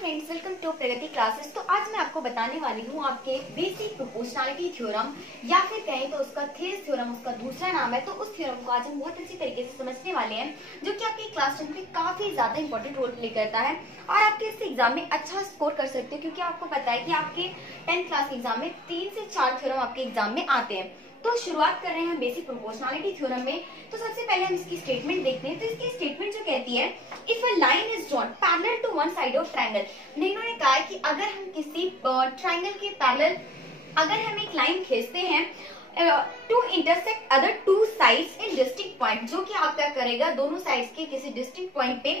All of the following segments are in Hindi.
Friends, welcome to Pragati classes. तो आज मैं आपको बताने वाली हूँ आपके बेसिक प्रोपोर्शनैलिटी थ्योरम या फिर कहें तो उसका थेस थ्योरम उसका दूसरा नाम है। तो उस थ्योरम को आज हम बहुत अच्छी तरीके से समझने वाले हैं, जो कि आपके क्लास 10 में काफी ज्यादा इंपॉर्टेंट रोल प्ले करता है और आपके इस एग्जाम में अच्छा स्कोर कर सकते हो, क्योंकि आपको पता है कि आपके 10th क्लास के एग्जाम में 3 से 4 थ्योरम आपके एग्जाम में आते हैं। तो शुरुआत कर रहे हैं बेसिक प्रोपोर्शनैलिटी थ्योरम में। तो सबसे पहले हम इसकी स्टेटमेंट देखते हैं। तो इसकी स्टेटमेंट जो कहती है, if a line is drawn parallel to one side of triangle. इन्होंने कहा है कि अगर हम किसी ट्रायंगल के पैरेलल अगर हम एक लाइन खींचते हैं to intersect other two sides in distinct point, जो कि आप क्या करेगा, दोनों साइड्स के किसी डिस्टिंक्ट पॉइंट पे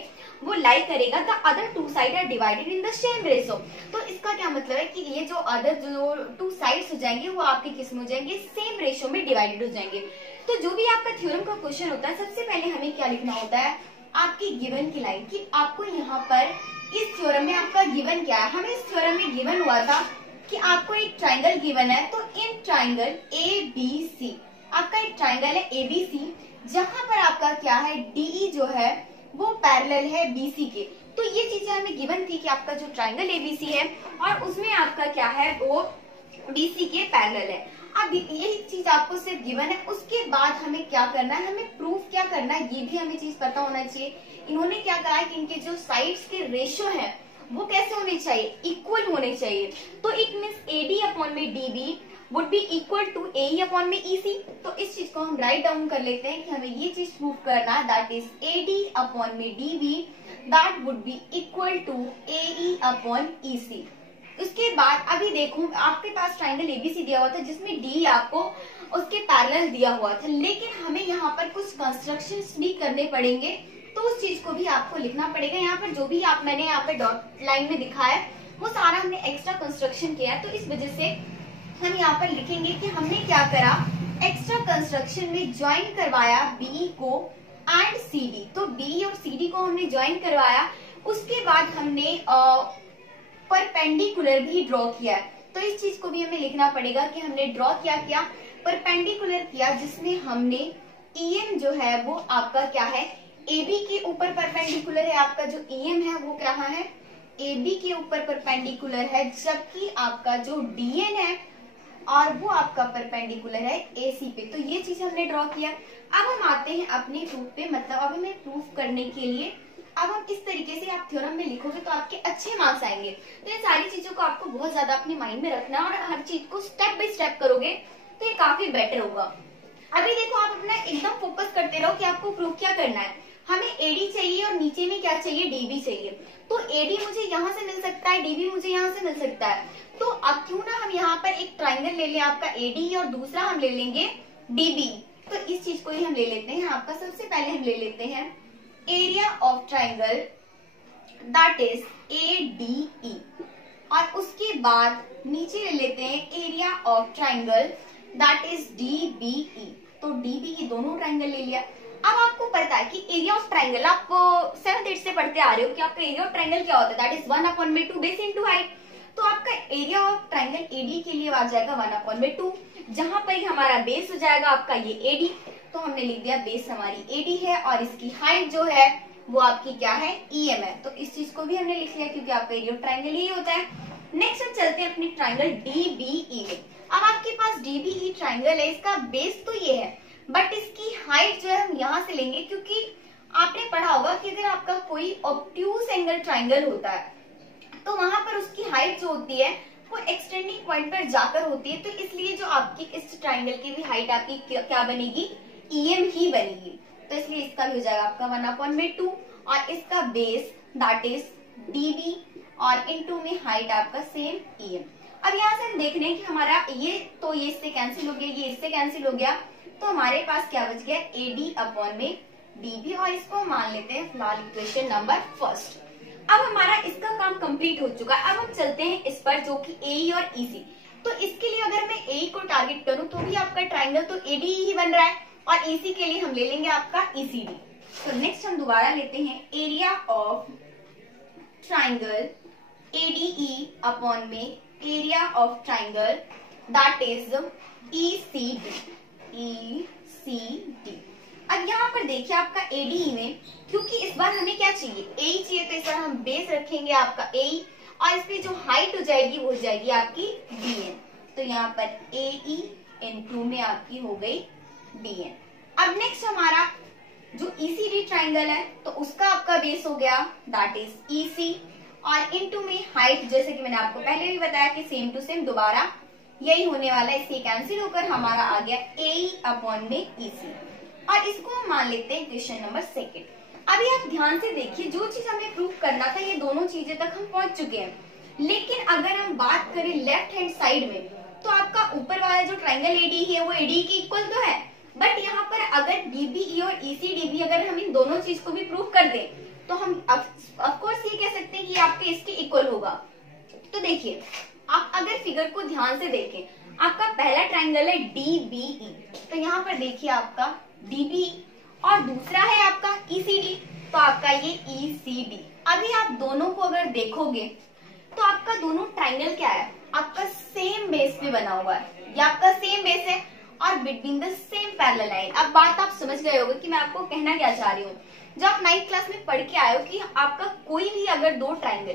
वो लाई करेगा। The other two side are divided in the same ratio. तो इसका क्या मतलब है कि ये जो अदर जो टू साइड्स हो जाएंगे वो आपके किस में हो जाएंगे, सेम रेशो में डिवाइडेड हो जाएंगे। तो जो भी आपका थ्योरम का क्वेश्चन होता है, सबसे पहले हमें क्या लिखना होता है, आपकी गिवन की लाइन की आपको यहाँ पर इस थ्योरम में आपका गिवन क्या है। हमें इस थ्योरम में गिवन हुआ था कि आपको एक ट्रायंगल गिवन है। तो इन ट्रायंगल ABC, आपका एक ट्रायंगल है ABC, जहां पर आपका क्या है, DE जो है वो पैरेलल है BC के। तो ये चीजें हमें गिवन थी कि आपका जो ट्रायंगल ABC है और उसमें आपका क्या है, वो BC के पैरेलल है। अब यही चीज आपको सिर्फ गिवन है, उसके बाद हमें क्या करना है, हमें प्रूफ क्या करना है, ये भी हमें चीज पता होना चाहिए। इन्होंने क्या कहा है कि इनके जो साइड्स के रेशियो है वो कैसे होने चाहिए, इक्वल होने चाहिए। तो इट मीन्स AD अपॉन में DB would be equal to AE upon में EC। तो इस चीज को हम राइट डाउन कर लेते हैं कि हमें ये चीज प्रूव करना है, दैट इज AD अपॉन में DB that would be equal to AE upon EC। उसके बाद अभी देखो, आपके पास ट्रायंगल ABC दिया हुआ था जिसमें D आपको उसके पैरेलल दिया हुआ था, लेकिन हमें यहाँ पर कुछ कंस्ट्रक्शंस भी करने पड़ेंगे। तो उस चीज को भी आपको लिखना पड़ेगा। यहाँ पर जो भी मैंने यहाँ पे डॉट लाइन में दिखाया है वो सारा हमने एक्स्ट्रा कंस्ट्रक्शन किया है। तो इस वजह से हम यहाँ पर लिखेंगे कि हमने क्या करा, एक्स्ट्रा कंस्ट्रक्शन में ज्वाइन करवाया BE को एंड CD। तो BE और CD को हमने ज्वाइन करवाया, उसके बाद हमने परपेंडिकुलर भी ड्रॉ किया है। तो इस चीज को भी हमें लिखना पड़ेगा कि हमने ड्रॉ क्या परपेंडिकुलर किया, जिसमें हमने EM जो है वो आपका क्या है, AB के ऊपर परपेंडिकुलर है। आपका जो EM है वो क्या है, AB के ऊपर परपेंडिकुलर है, जबकि आपका जो DN है और वो आपका परपेंडिकुलर है AC पे। तो ये चीज हमने ड्रॉ किया। अब हम आते हैं अपने प्रूफ पे, मतलब अब हमें प्रूफ करने के लिए अब हम इस तरीके से आप थ्योरम में लिखोगे तो आपके अच्छे मार्क्स आएंगे। तो इन सारी चीजों को आपको बहुत ज्यादा अपने माइंड में रखना और हर चीज को स्टेप बाय स्टेप करोगे तो ये काफी बेटर होगा। अभी देखो, आप अपना एकदम फोकस करते रहो कि आपको प्रूफ क्या करना है। हमें AD चाहिए और नीचे में क्या चाहिए, DB चाहिए। तो AD मुझे यहाँ से मिल सकता है, DB मुझे यहाँ से मिल सकता है। तो अब क्यों ना हम यहाँ पर एक ट्रायंगल ले लें आपका AD और दूसरा हम ले लेंगे DB। तो इस चीज को ही हम ले लेते हैं। आपका सबसे पहले हम ले लेते हैं area of triangle that is ADE, और उसके बाद नीचे ले लेते हैं area of triangle that is DBE। तो DBE दोनों ट्रायंगल ले लिया। अब आपको पता है कि एरिया ऑफ ट्रायंगल आप 7th 8th से पढ़ते आ रहे हो कि आपका एरिया ऑफ ट्रायंगल क्या होता है, दैट इज 1 अपॉन में 2 बेस इनटू हाइट। तो आपका एरिया ऑफ ट्रायंगल AD के लिए आ जाएगा 1 अपॉन में 2, जहां पर हमारा बेस हो जाएगा आपका ये AD। तो हमने लिख दिया बेस हमारी AD है और इसकी हाइट जो है वो आपकी क्या है, EM है। तो इस चीज को भी हमने लिख लिया क्योंकि आपका एरिया ऑफ ट्रायंगल यही होता है। नेक्स्ट हम चलते हैं अपनी ट्रायंगल DBE में। अब आपके पास DBE ट्रायंगल है, इसका बेस तो ये है बट इसकी हाइट जो है हम यहाँ से लेंगे, क्योंकि आपने पढ़ा होगा कि अगर आपका कोई ऑब्ट्यूज एंगल ट्रायंगल होता है तो वहां पर उसकी हाइट जो होती है वो एक्सटेंडिंग पॉइंट पर जाकर होती है। तो इसलिए जो आपकी इस ट्रायंगल की भी हाइट आपकी क्या बनेगी, EM ही बनेगी। तो इसलिए इसका भी हो जाएगा आपका 1 अपॉन में 2 और इसका बेस दैट इज DB और इनटू में हाइट आपका सेम EM। अब यहाँ से हम देख रहे हैं कि हमारा ये तो ये इससे कैंसिल हो गया, ये इससे कैंसिल हो गया। तो हमारे पास क्या बच गया, AD अपॉन में DB, और इसको मान लेते हैं फिलहाल इक्वेशन नंबर फर्स्ट। अब हमारा इसका काम कंप्लीट हो चुका है। अब हम चलते हैं इस पर, जो कि AE और EC। तो इसके लिए अगर मैं AE को टारगेट करूं तो भी आपका ट्रायंगल तो ADE ही बन रहा है, और EC के लिए हम ले लेंगे आपका ECD। तो नेक्स्ट हम दोबारा लेते हैं area of triangle ADE upon में area of triangle that is ECD। अब यहाँ पर देखिए आपका ADE में, क्योंकि इस बार हमें क्या चाहिए, AE चाहिए, तो इस बार हम बेस रखेंगे आपका AE और इस पे जो हाइट हो जाएगी वो हो जाएगी आपकी BN। तो यहाँ पर AE इनटू में आपकी हो गई BN। अब नेक्स्ट हमारा जो ECD ट्राइंगल है तो उसका आपका बेस हो गया दैट इज EC और इनटू में हाइट, जैसे कि मैंने आपको पहले भी बताया कि सेम टू सेम दोबारा यही होने वाला है, इससे कैंसिल होकर हमारा आ गया AE अपॉन में EC और इसको हम मान लेते हैं क्वेश्चन नंबर 2। अभी आप ध्यान से देखिए, जो चीज हमें प्रूव करना था ये दोनों चीजें तक हम पहुंच चुके हैं, लेकिन अगर हम बात करें लेफ्ट हैंड साइड में तो आपका ऊपर वाला जो ट्राइंगल ADE है वो ADE के इक्वल तो है, बट यहाँ पर अगर DBE और ECDB अगर हम इन दोनों चीज को भी प्रूव कर दें तो हम ऑफकोर्स ये कह सकते हैं कि आपके इसके इक्वल होगा। तो देखिए आप अगर फिगर को ध्यान से देखें, आपका पहला ट्राइंगल है DBE, तो यहाँ पर देखिए आपका DBE और दूसरा है आपका ECD, तो आपका ये ECD। अभी आप दोनों को अगर देखोगे तो आपका दोनों ट्राइंगल क्या है, आपका सेम बेस पे बना हुआ है, ये आपका सेम बेस है और between the same parallel line. अब बात आप समझ गए होंगे कि मैं आपको कहना क्या चाह रही हूँ। जब आप 9th क्लास में पढ़ के आए हो कि आपका कोई भी अगर दो ट्राइंगल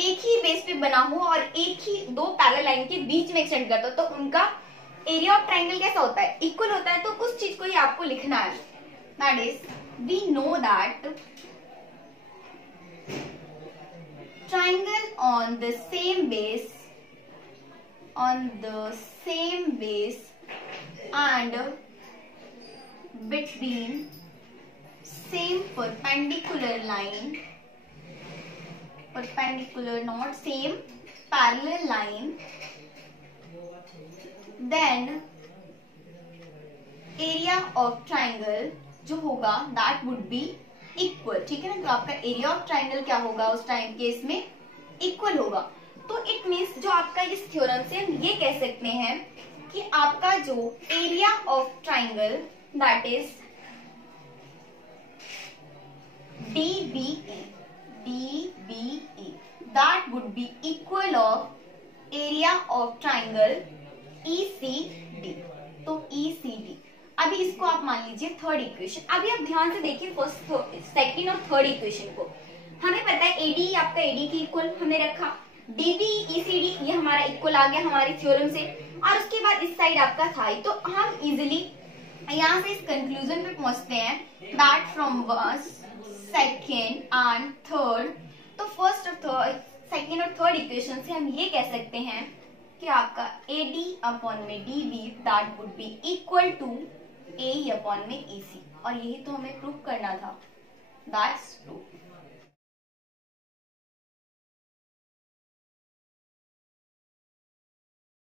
एक ही बेस पे बना हो और एक ही दो पैरेलल लाइन के बीच में एक्सटेंड करता हो तो उनका एरिया ऑफ ट्राइंगल कैसा होता है, इक्वल होता है। तो उस चीज को ही आपको लिखना है, that is we know that triangle on the same base and between same perpendicular line, not same parallel line, then area of triangle जो होगा that would be इक्वल। ठीक है ना, तो आपका एरिया ऑफ ट्राइंगल क्या होगा उस टाइम केस में, इक्वल होगा। तो इट मीन्स जो आपका इस थ्योरम से हम ये कह सकते हैं कि आपका जो area of triangle that is DBE that would be equal of area of triangle ECD। तो ECD, अभी इसको आप मान लीजिए थर्ड इक्वेशन। अभी आप ध्यान से देखिए फर्स्ट, सेकंड और थर्ड इक्वेशन को। हमें पता है ADE आपका ADE की इक्वल हमने रखा, DBE ECD ये हमारा इक्वल आ गया हमारे थ्योरम से, और उसके बाद इस साइड आपका था। तो हम इजिली यहाँ से इस कंक्लूजन पे पहुंचते हैं that from first, second and third, तो फर्स्ट और सेकेंड और थर्ड इक्वेशन से हम ये कह सकते हैं कि आपका AD अपॉन में DB that would be equal to AE upon में EC, और यही तो हमें प्रूव करना था, दैट्स प्रूव।